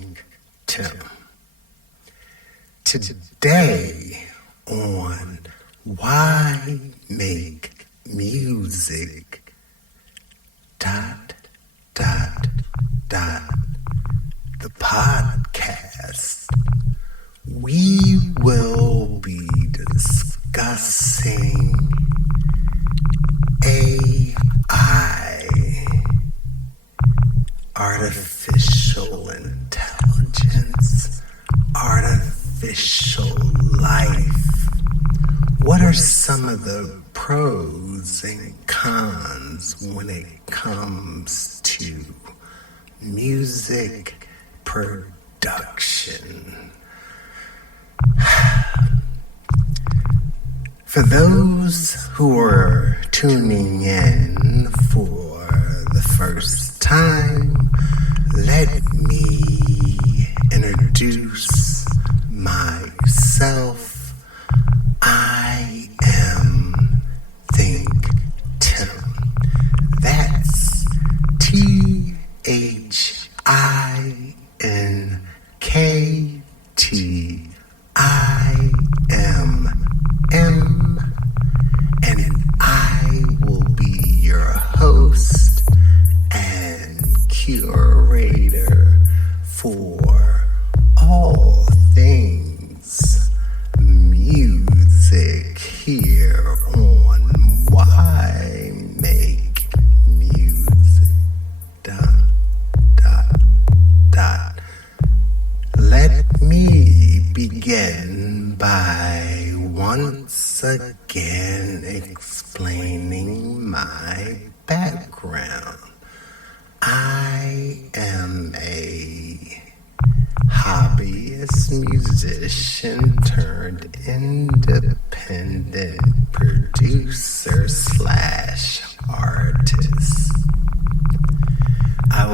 ThinkTimm. Today on Why Make Music, the podcast, we will be discussing AI, artificial intelligence, artificial life. What are some of the pros and cons when it comes to music production? For those who are tuning in for the first time, let me introduce myself. I am ThinkTimm. That's ThinkTimm, and I will be your host and curator for all things music here on Why Make Music. Let me begin by once again explaining my background. I am a hobbyist musician turned independent producer / artist. I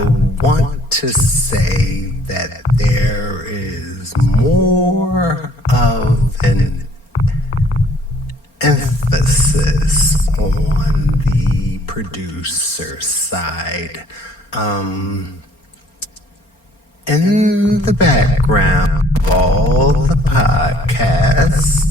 want to say that there is more of an emphasis on the producer side. In the background of all the podcasts,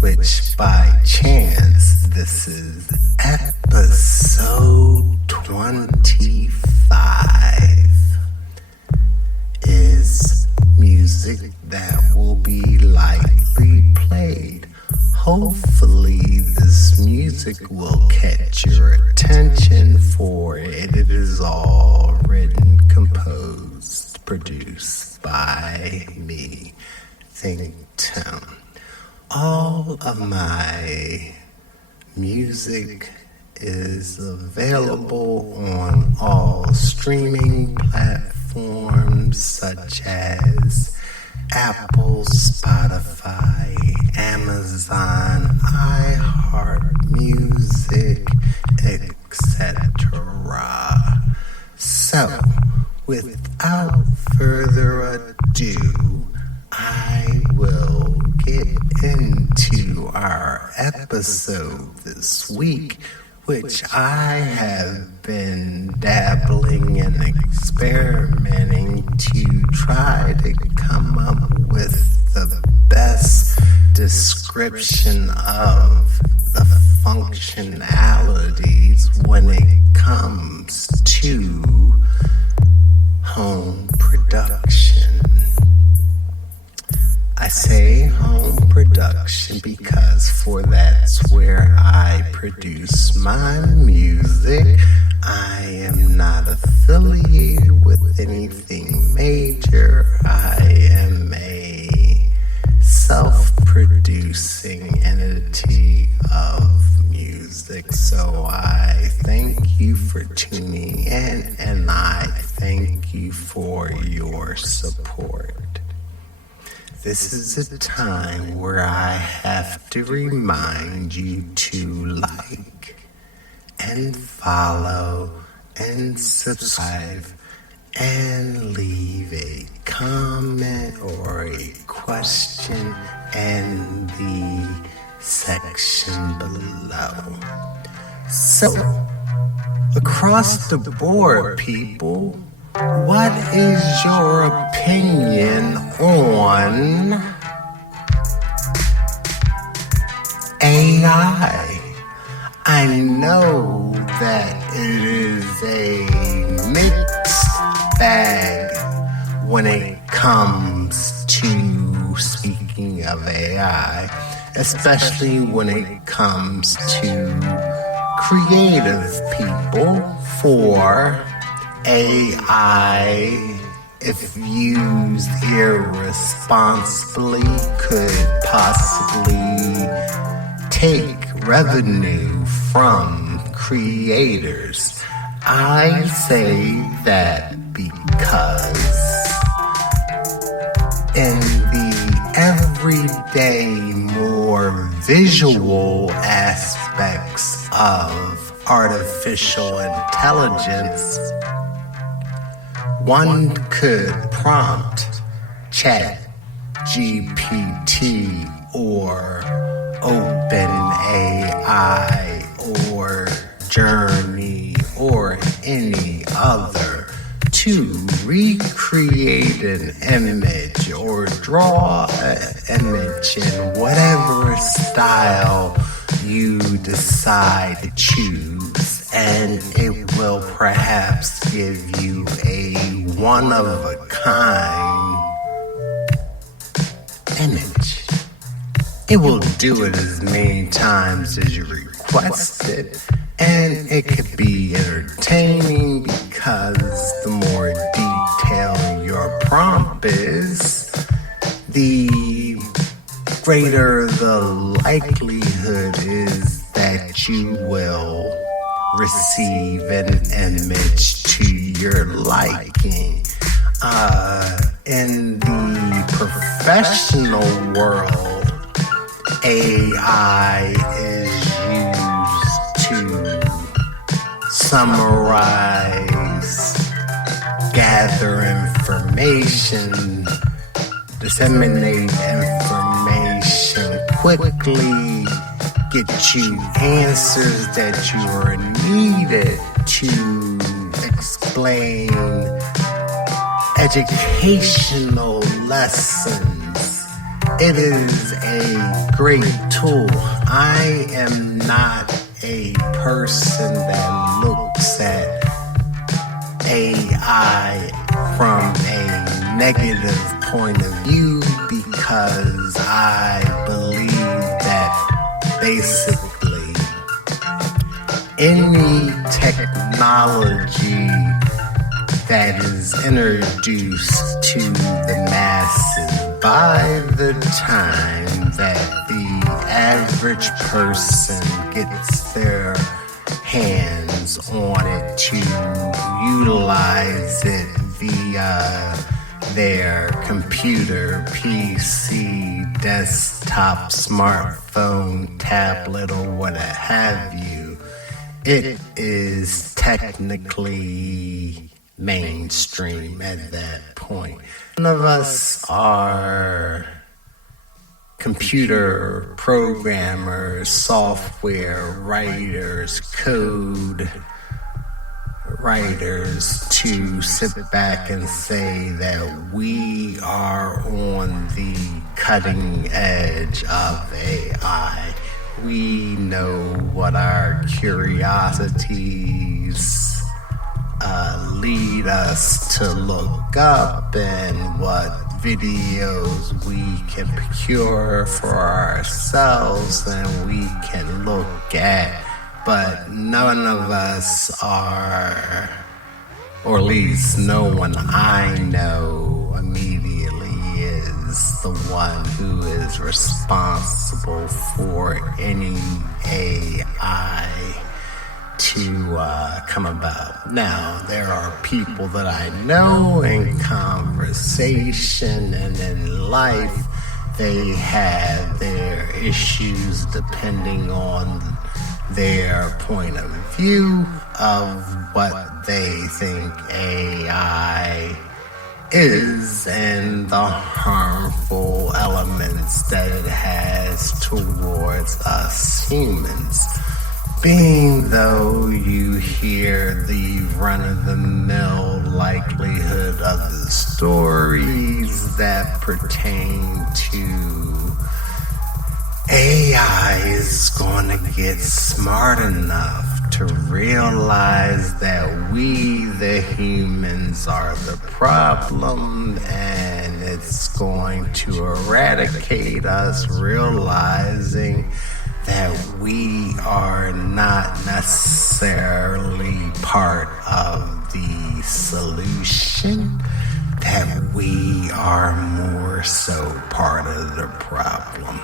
which by chance this is episode 25, is music that will be likely played. Hopefully this music will catch your attention, for it is all written, composed, produced by me, ThinkTimm. All of my music is available on all streaming platforms such as Apple, Spotify, Amazon, iHeartMusic, etc. So, without further ado, I will get into our episode this week, which I have been dabbling and experimenting to try to come up with the best description of the functionalities when it comes to home production. I say home production because that's where I produce my music. I am not affiliated with anything major. I am a self-producing entity of music. So I thank you for tuning in, and I thank you for your support. This is a time where I have to remind you to like and follow and subscribe and leave a comment or a question in the section below. So, across the board, people, What is your opinion on AI? I know that it is a mixed bag when it comes to speaking of AI, especially when it comes to creative people. For AI, if used irresponsibly, could possibly take revenue from creators. I say that because in the everyday, more visual aspects of artificial intelligence, one could prompt ChatGPT or OpenAI or Journey or any other to recreate an image or draw an image in whatever style you decide to choose, and it will perhaps give you a one-of-a-kind image. It will do it as many times as you request it, and it could be entertaining because the more detailed your prompt is, the greater the likelihood is that you will receive an image to your liking. In the professional world, AI is used to summarize, gather information, disseminate information quickly, get you answers that you are needed to explain educational lessons. It is a great tool. I am not a person that looks at AI from a negative point of view, because I believe that basically any technology that is introduced to the masses, by the time that the average person gets their hands on it to utilize it via their computer, PC, desktop, smartphone, tablet, or what have you, it is technically mainstream at that point. None of us are computer programmers, software writers, code writers to sit back and say that we are on the cutting edge of AI. We know what our curiosities lead us to look up and what videos we can procure for ourselves and we can look at, but none of us are, or at least no one I know immediately is the one who is responsible for any AI to come about. Now, there are people that I know in conversation and in life, they have their issues depending on their point of view of what they think AI is and the harmful elements that it has towards us humans. Being though you hear the run-of-the-mill likelihood of the stories that pertain to AI is going to get smart enough to realize that we, the humans, are the problem, and it's going to eradicate us, realizing that we are not necessarily part of the solution, that we are more so part of the problem.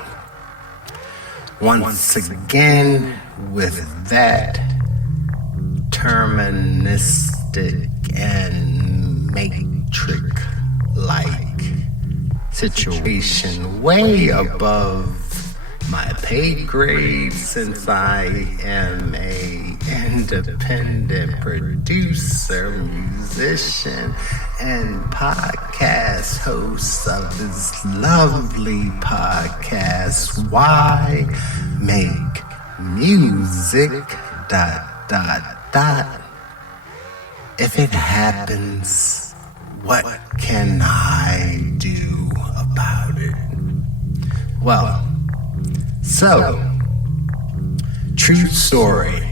Once again, with that deterministic and matrix-like situation way above my pay grade, since I am a independent producer, musician, and podcast host of this lovely podcast, Why Make Music, ... If it happens, what can I do about it? Well, so, true story.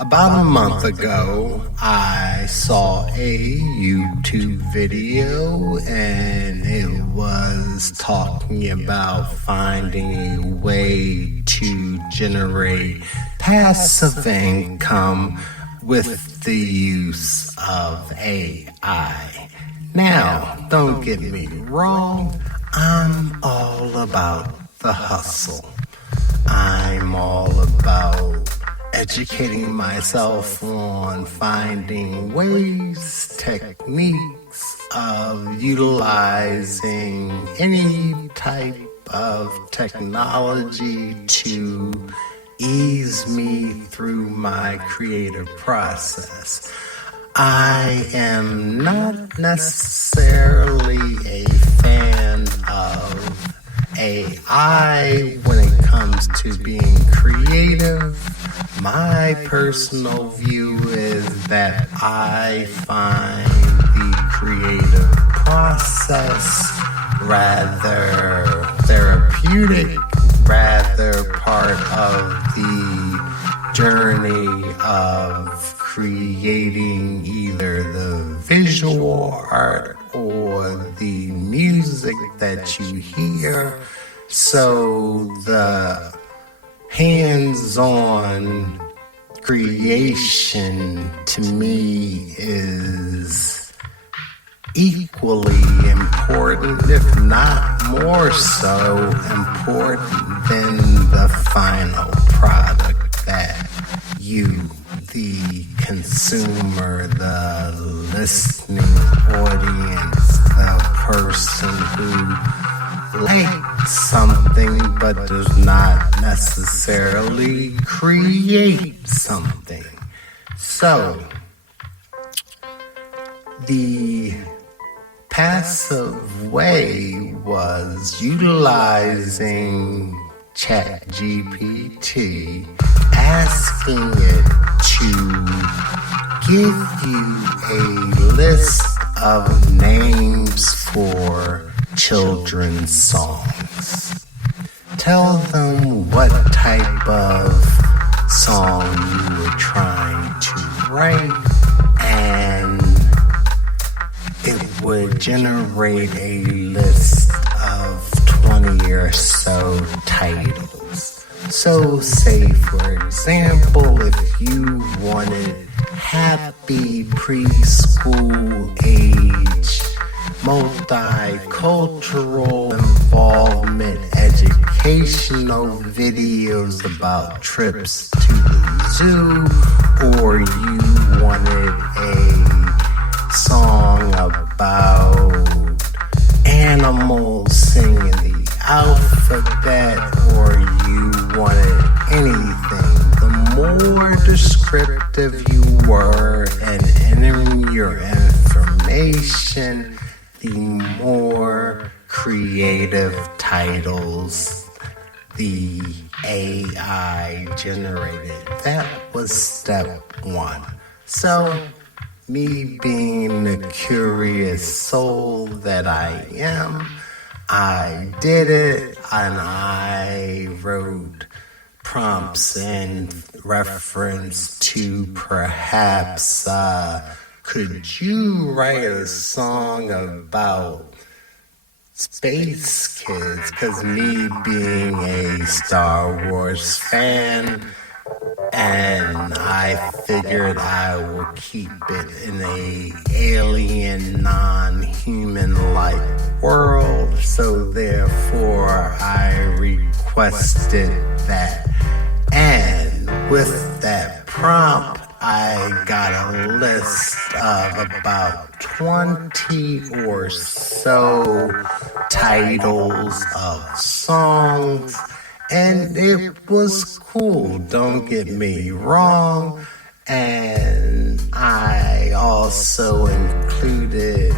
About a month ago, I saw a YouTube video, and it was talking about finding a way to generate passive income with the use of AI. Now, don't get me wrong, I'm all about the hustle. I'm all about educating myself on finding ways, techniques of utilizing any type of technology to ease me through my creative process. I am not necessarily a fan of AI when it comes to being creative. My personal view is that I find the creative process rather therapeutic, rather part of the journey of creating either the visual art or the music that you hear. So the hands-on creation to me is equally important, if not more so important than the final product that you, the consumer, the listening audience, the person who likes something but does not necessarily create something. So, the passive way was utilizing ChatGPT, asking it to give you a list of names for children's songs. Tell them what type of song you were trying to write, and it would generate a list of 20 or so titles. So say, for example, if you wanted happy preschool age, multicultural involvement, educational videos about trips to the zoo, or you wanted a song about animals singing the alphabet, or you wanted anything, the more descriptive you were and entering your information, the more creative titles the AI generated. That was step one. So, me being the curious soul that I am, I did it, and I wrote prompts in reference to perhaps, could you write a song about space kids? Because me being a Star Wars fan, and I figured I would keep it in a alien, non-human-like world. So therefore, I requested that. And with that prompt, I got a list of about 20 or so titles of songs. And it was cool, don't get me wrong. And I also included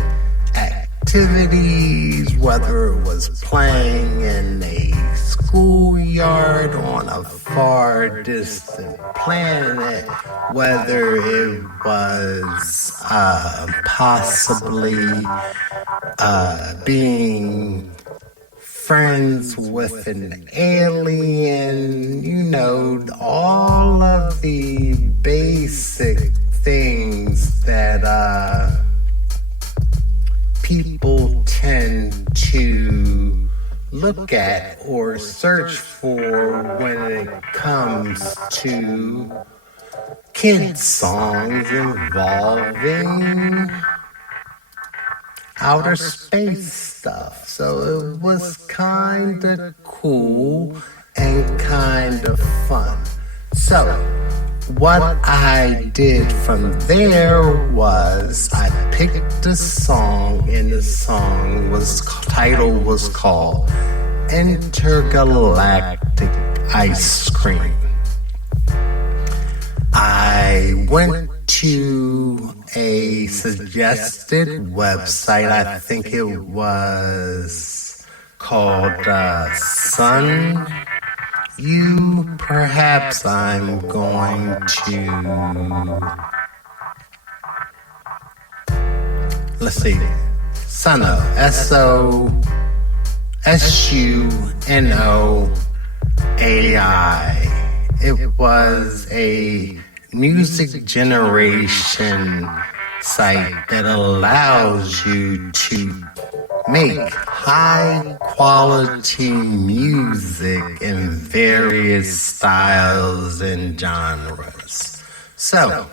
activities, whether it was playing in a schoolyard on a far distant planet, whether it was possibly being friends with an alien, all of the basic things that people tend to look at or search for when it comes to kids' songs involving outer space stuff. So it was kind of cool and kind of fun. So what I did from there was I picked a song, and the title was called Intergalactic Ice Cream. I went to a suggested website. I think it was called Sun. Perhaps I'm going to, let's see, Suno, SUNOAI. It was a music generation site that allows you to make high quality music in various styles and genres. So,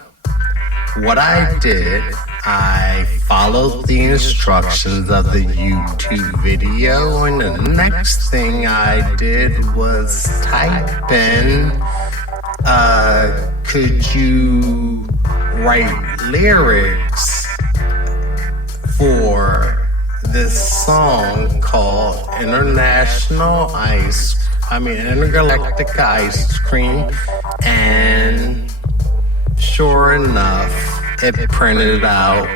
what I did, I followed the instructions of the YouTube video, and the next thing I did was type in, could you write lyrics for this song called Intergalactic Ice Cream? And sure enough, it printed out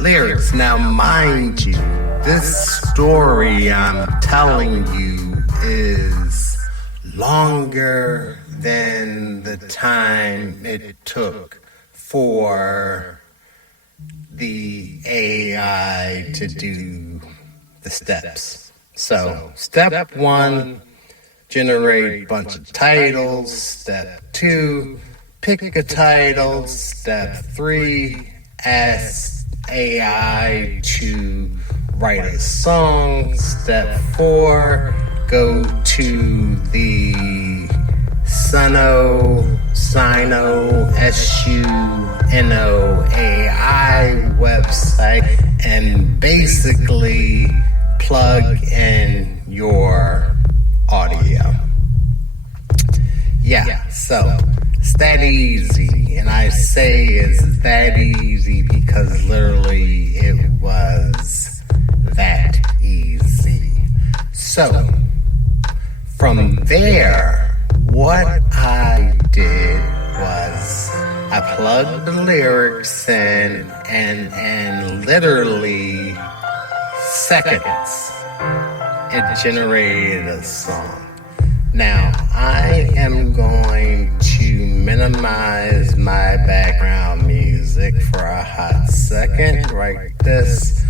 lyrics. Now, mind you, this story I'm telling you is longer than the time it took for the AI to do the steps. So, step one, generate a bunch of titles. Step two, pick a title. Step three, ask AI to write a song. Step four, go to the SUNOAI website and basically plug in your audio. Yeah, so it's that easy. And I say it's that easy because literally it was that easy. So, from there, what I did was I plugged the lyrics in, and literally seconds, it generated a song. Now, I am going to minimize my background music for a hot second, like this.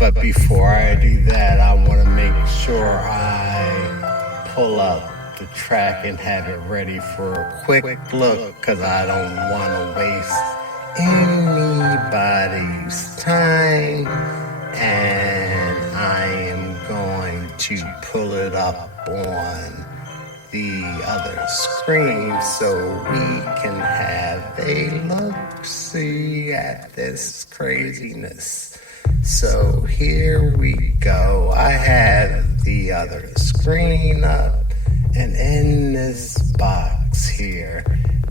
But before I do that, I want to make sure I pull up the track and have it ready for a quick look, because I don't want to waste anybody's time. And I am going to pull it up on the other screen so we can have a look-see at this craziness. So here we go. I have the other screen up, and in this box here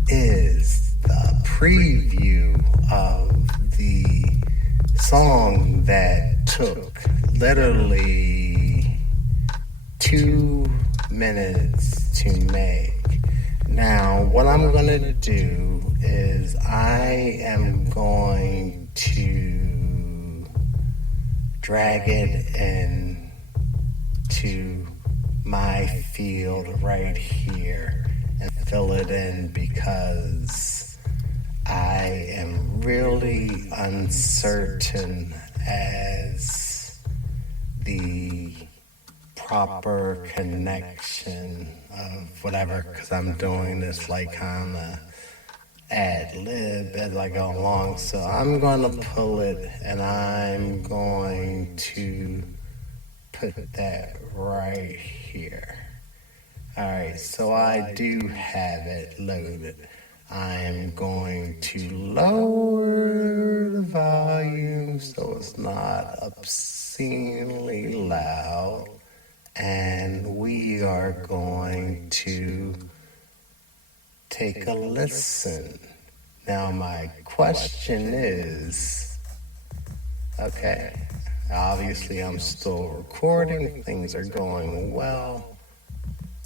is the preview of the song that took literally 2 minutes to make. Now, what I'm going to do is I am going to drag it in to my field right here and fill it in, because I am really uncertain as the proper connection of whatever, because I'm doing this like kind of ad lib as I go along. So I'm going to pull it and I'm going to put that right here. Alright, so I do have it loaded. I am going to lower the volume so it's not obscenely loud. And we are going to take a listen. Now my question is, okay, obviously I'm still recording, things are going well,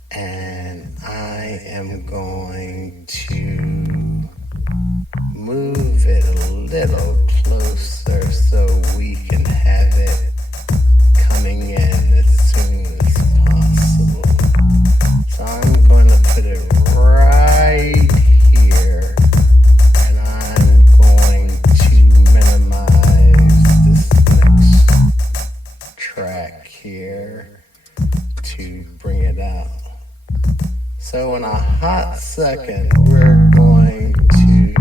and I am going to move it a little closer so we can have it coming in as soon as possible. So I'm going to put it right here, and I'm going to minimize this next track here to bring it out. So in a hot second, we're going to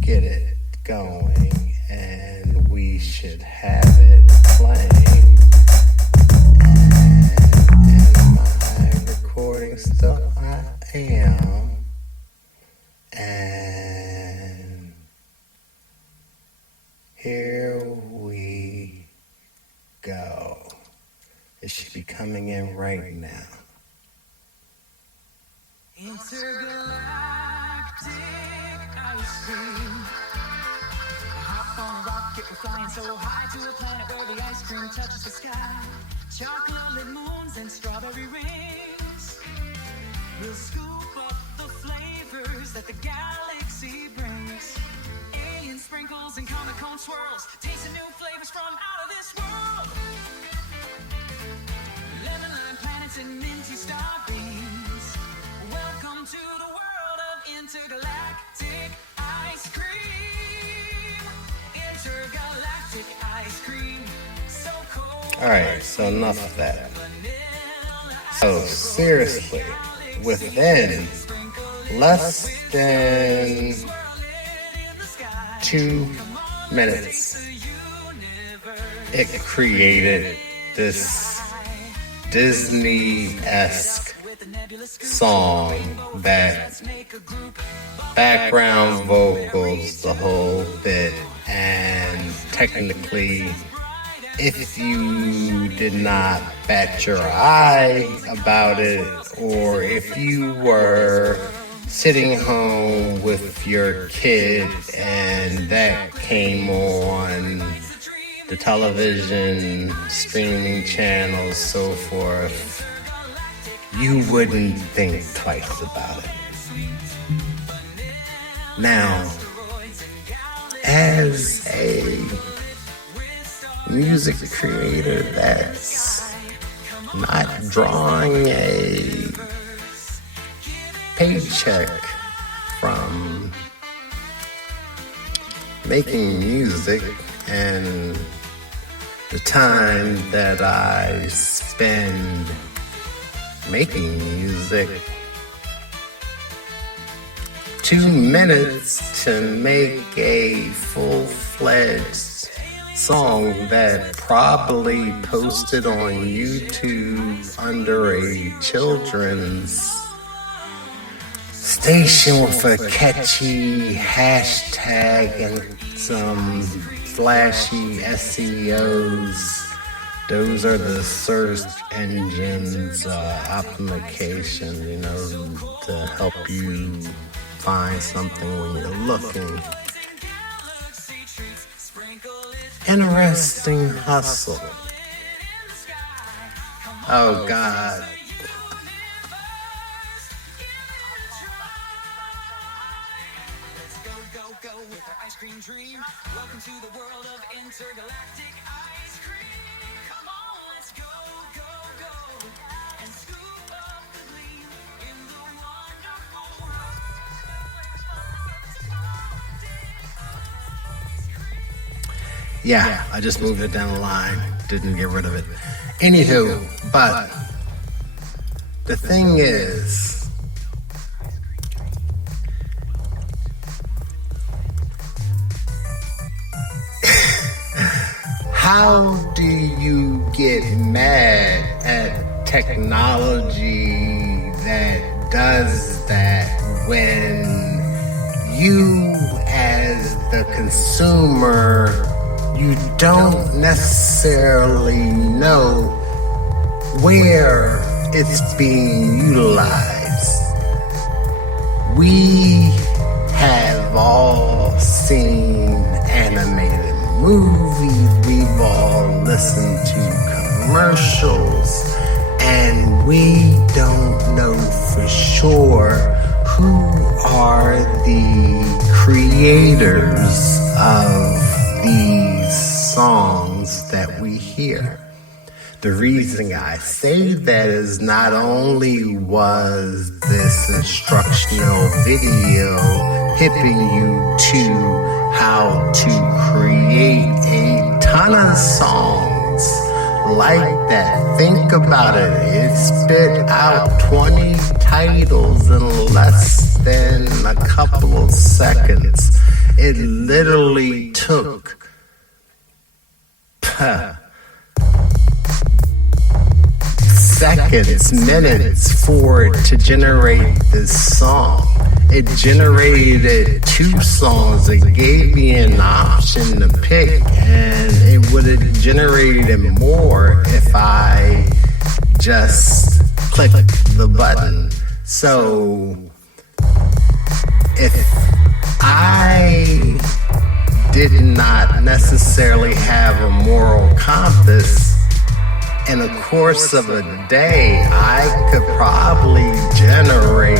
get it going, and we should have it playing. And am I recording still? I am. And here we go. It should be coming in right now. Intergalactic ice cream. Hop on a rocket, we're flying so high to a planet where the ice cream touches the sky. Chocolate moons and strawberry rings. We'll scoop up the flavors that the galaxy brings. Alien sprinkles and comic cone swirls. Tasting new flavors from out of this world. Lemon lime planets and minty star beams. Welcome to the world of intergalactic ice cream. Intergalactic ice cream. So cold. Alright, so enough of that. So seriously, within less than 2 minutes, it created this Disney-esque song that background vocals, the whole bit, and technically, if you did not bat your eye about it, or if you were sitting home with your kid and that came on the television, streaming channels, so forth, you wouldn't think twice about it. Now, as a music creator that's not drawing a paycheck from making music, and the time that I spend making music, 2 minutes to make a full-fledged song that probably posted on YouTube under a children's station with a catchy hashtag and some flashy SEOs. Those are the search engines application, to help you find something when you're looking. Interesting hustle. Oh God. Go with the ice cream dream. Welcome to the world of intergalactic ice cream. Come on, let's go, go, go, and scoop up the gleam in the wonderful world of ice cream. Yeah, I just moved it down the line. Didn't get rid of it. Anywho, but the thing is, how do you get mad at technology that does that when you, as the consumer, you don't necessarily know where it's being utilized? We have all seen animated movies, we've all listened to commercials, and we don't know for sure who are the creators of these songs that we hear. The reason I say that is not only was this instructional video hipping you to how to create a ton of songs like that. Think about it. It spit out 20 titles in less than a couple of seconds. It literally took seconds, minutes for it to generate this song. It generated 2 songs. It gave me an option to pick, and it would have generated more if I just clicked the button. So if I did not necessarily have a moral compass, in the course of a day, I could probably generate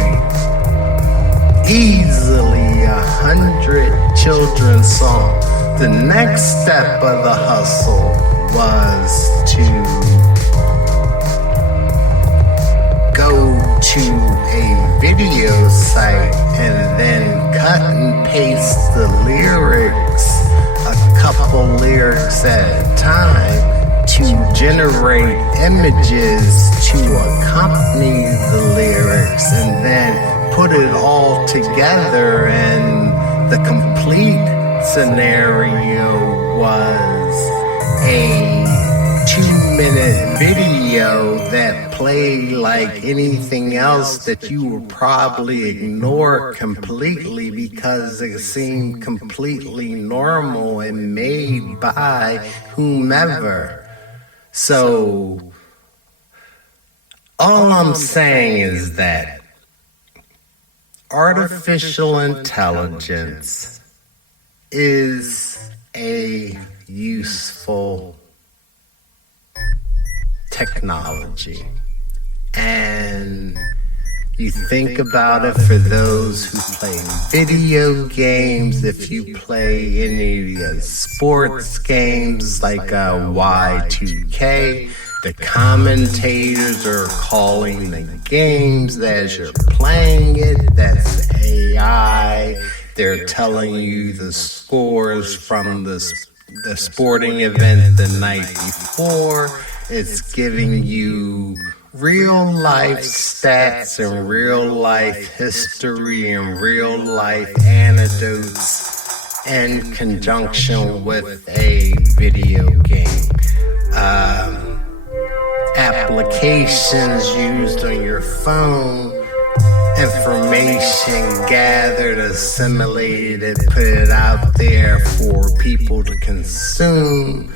easily 100 children's songs. The next step of the hustle was to go to a video site and then cut and paste the lyrics, a couple lyrics at a time, to generate images to accompany the lyrics, and then put it all together, and the complete scenario was a 2-minute video that played like anything else that you would probably ignore completely because it seemed completely normal and made by whomever. So all I'm saying is that artificial intelligence is a useful technology. And you think about it for those who play video games, if you play any sports games like Y2K, The commentators are calling the games as you're playing it. That's AI. They're telling you the scores from the sporting event the night before. It's giving you real life stats and real life history and real life anecdotes in conjunction with a video game. Applications used on your phone, information gathered, assimilated, put it out there for people to consume,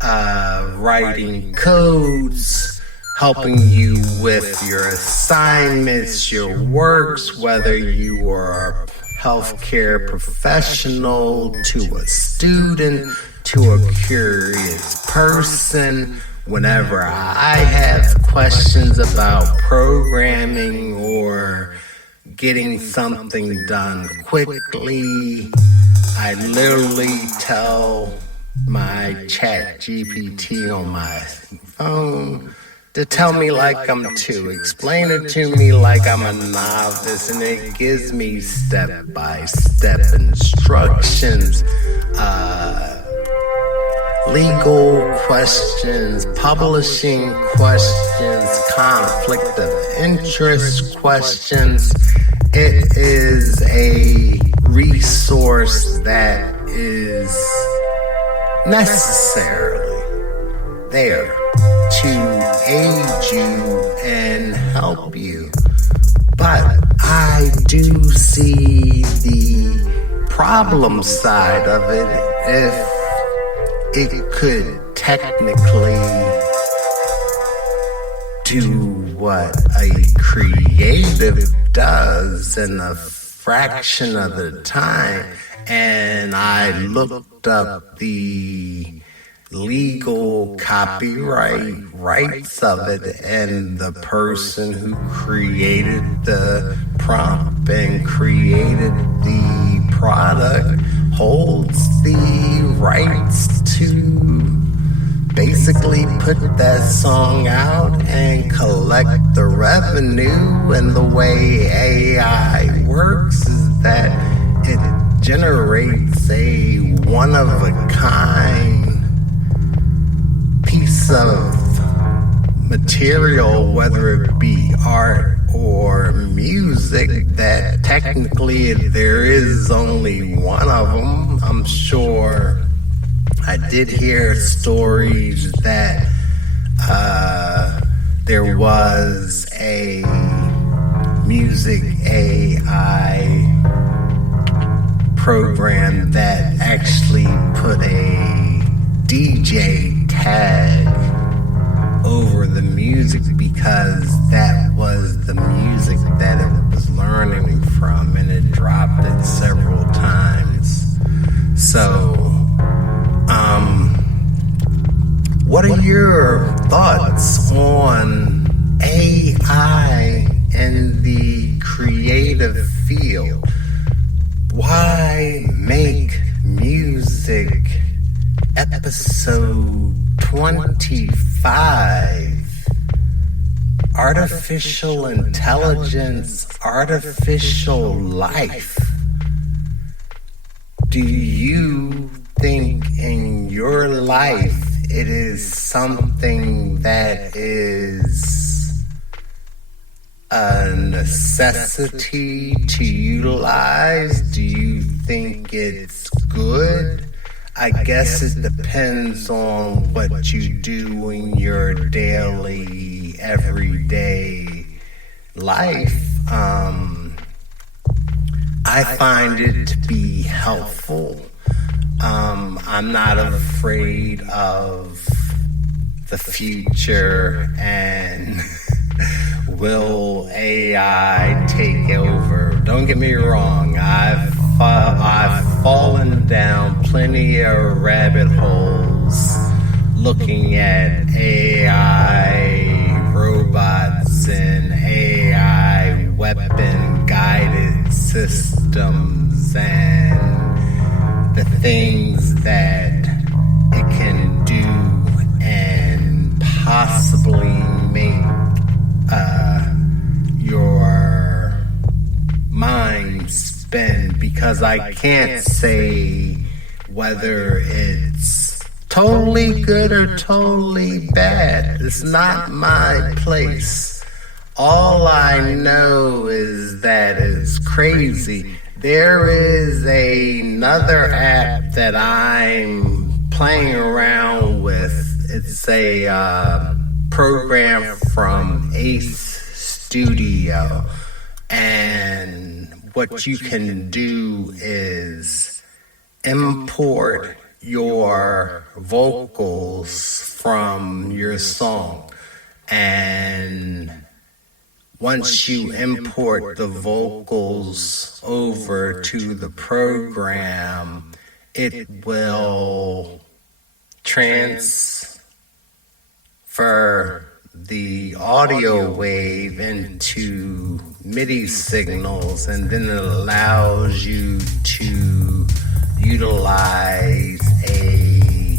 writing codes, helping you with your assignments, your works, whether you are a healthcare professional, to a student, to a curious person. Whenever I have questions about programming or getting something done quickly, I literally tell my chat GPT on my phone to tell me like I'm two. Explain it to me like I'm a novice, and it gives me step-by-step instructions, legal questions, publishing questions, conflict of interest questions. It is a resource that is necessarily there to aid you and help you. But I do see the problem side of it. If it could technically do what a creative does in a fraction of the time, and I looked up the legal copyright rights of it, and the person who created the prompt and created the product holds the rights to basically put that song out and collect the revenue. And the way AI works is that it generates a one-of-a-kind piece of material, whether it be art or music, that technically there is only one of them. I'm sure I did hear stories that there was a music AI program that actually put a DJ tag over the music because that was the music that it was learning from, and it dropped it several times. So, what are your thoughts on AI in the creative field? Why make music episode 25? Artificial intelligence, artificial life. Do you think in your life it is something that is a necessity to utilize? Do you think it's good? I guess it depends on what you do in your daily, everyday life. I find it to be helpful. I'm not afraid of the future and will AI take over? Don't get me wrong, I've fallen down plenty of rabbit holes looking at AI robots and AI weapon guided systems and the things that it can do and possibly because I can't say whether it's totally good or totally bad. It's not my place. All I know is that it's crazy. There is another app that I'm playing around with. It's a program from Ace Studio, and what you can do is import your vocals from your song, and once you import the vocals over to the program, it will transfer the audio wave into MIDI signals, and then it allows you to utilize a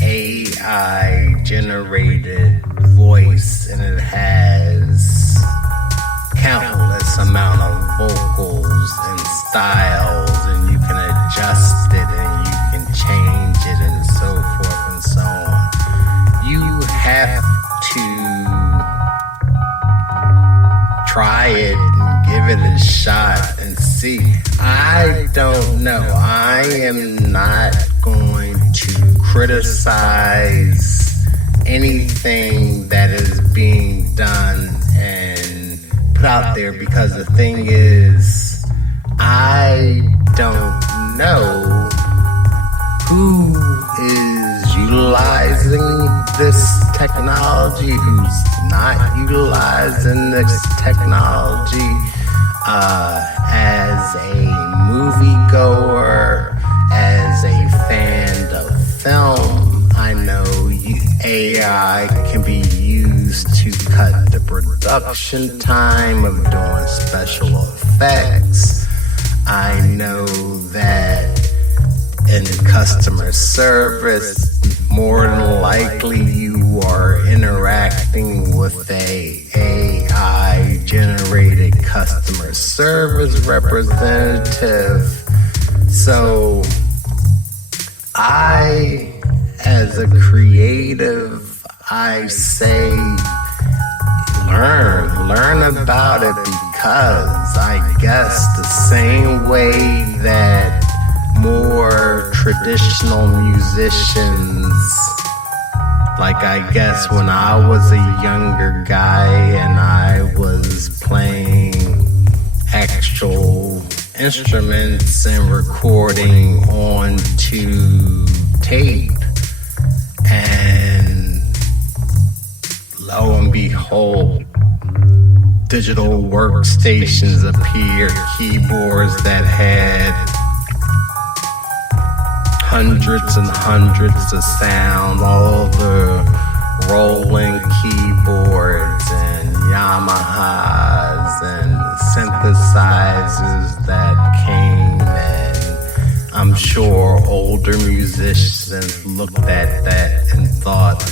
AI generated voice, and it has countless amount of vocals and styles, and you can adjust it and you can change it and so forth and so on. You have to try it and give it a shot and see. I don't know. I am not going to criticize anything that is being done and put out there, because the thing is, I don't know who is utilizing this technology, who's not utilizing this technology. As a moviegoer, as a fan of film, I know AI can be used to cut the production time of doing special effects. I know that in customer service, more than likely you are interacting with a AI generated customer service representative. So I, as a creative, I say learn about it, because I guess the same way that more traditional musicians, like I guess when I was a younger guy and I was playing actual instruments and recording onto tape, and lo and behold, digital workstations appeared, keyboards that had hundreds and hundreds of sound, all the rolling keyboards and Yamahas and synthesizers that came, and I'm sure older musicians looked at that and thought,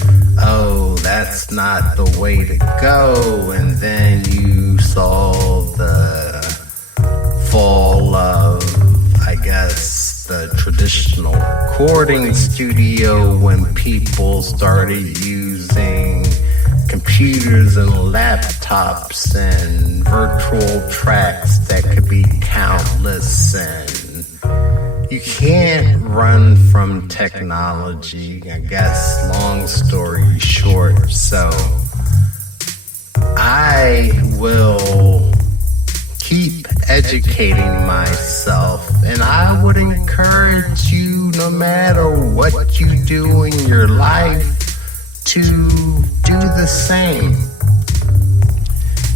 oh, that's not the way to go. And then you saw the fall of, I guess, the traditional recording studio when people started using computers and laptops and virtual tracks that could be countless, and you can't run from technology, I guess, long story short. So I will keep educating myself, and I would encourage you, no matter what you do in your life, to do the same.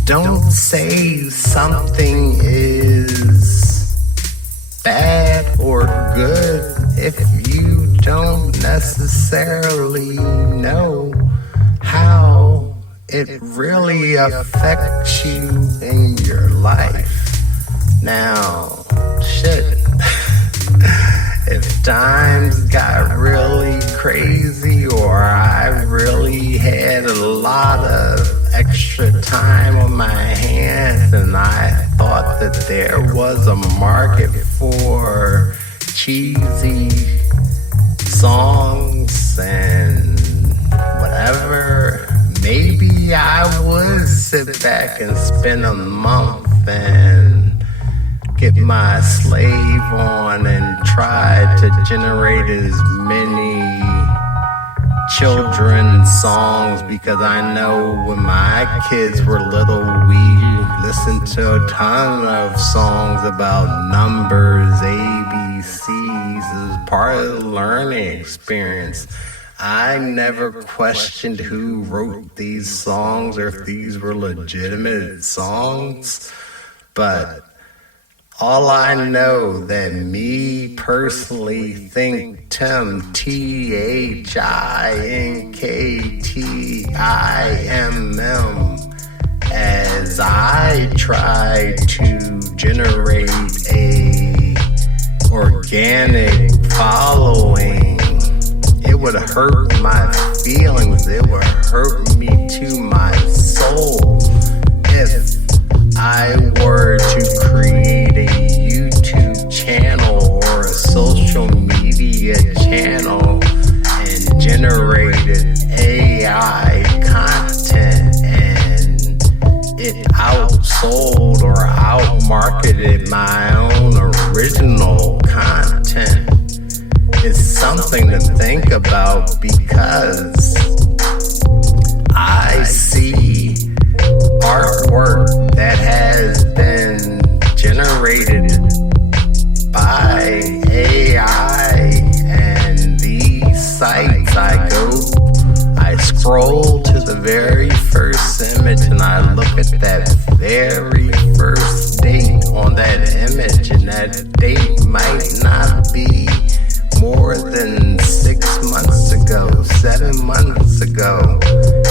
Don't say something is bad or good if you don't necessarily know how it really affects you in your life. Now, shit, if times got really crazy, or I really had a lot of extra time on my hands and I thought thought that there was a market for cheesy songs and whatever. Maybe I would sit back and spend a month and get my slave on and try to generate as many children's songs, because I know when my kids were little, we listened to a ton of songs about numbers, ABCs, as part of the learning experience. I never questioned who wrote these songs or if these were legitimate songs, but all I know that me personally ThinkTimm, ThinkTimm, as I try to generate a organic following, it would hurt my feelings, it would hurt me to my soul if I were to create a YouTube channel or a social media channel and generated AI content and it outsold or outmarketed my own original content. It's something to think about, because I see artwork that has been generated by AI, and these sites I scroll to the very first image and I look at that very first date on that image, and that date might not be more than 6 months ago, 7 months ago.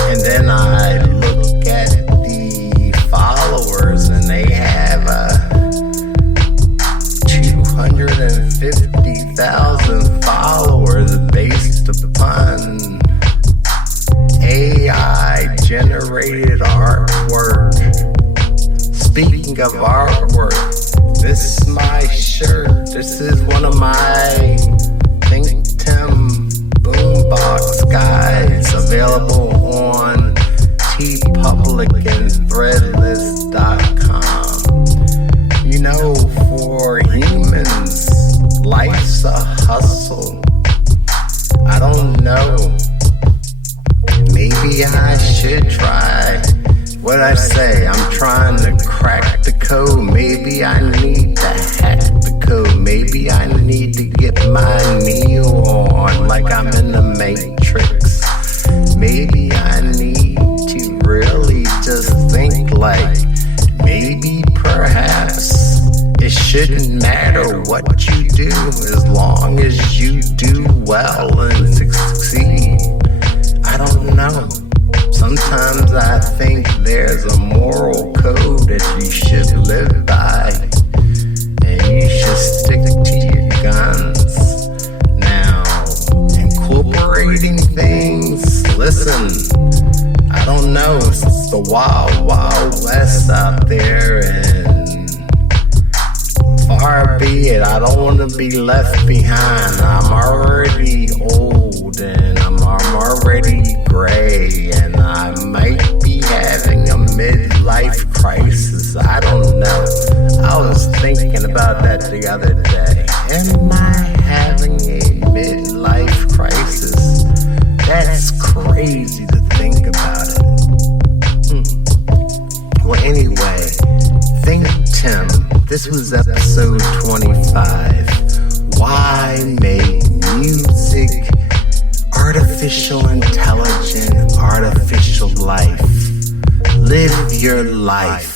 And then I look at the followers and they have 250,000 followers based upon AI generated artwork. Speaking of artwork, this is my shirt. This is one of my ThinkTimm boombox guys, available on TeePublic and Threadless.com. You know, for humans, life's a hustle. I don't know. Maybe I should try. What I say, I'm trying to crack the code. Maybe I need to hack the code. Maybe I need to get my Neo on like I'm in the Matrix. Maybe I need to really just think like, maybe perhaps it shouldn't matter what you do as long as you do well and succeed. I don't know. Sometimes I think there's a moral code that you should live by, and you should stick to your guns. Now, incorporating things, listen, I don't know, it's the wild, wild west out there, and far be it, I don't want to be left behind. I'm already old and I'm already gray, and I might be having a midlife crisis. I don't know. I was thinking about that the other day. Am I having a midlife crisis? That's crazy to think about it. Well, anyway, ThinkTimm. This was episode 25. Why make music? Artificial intelligence, artificial life. Live your life.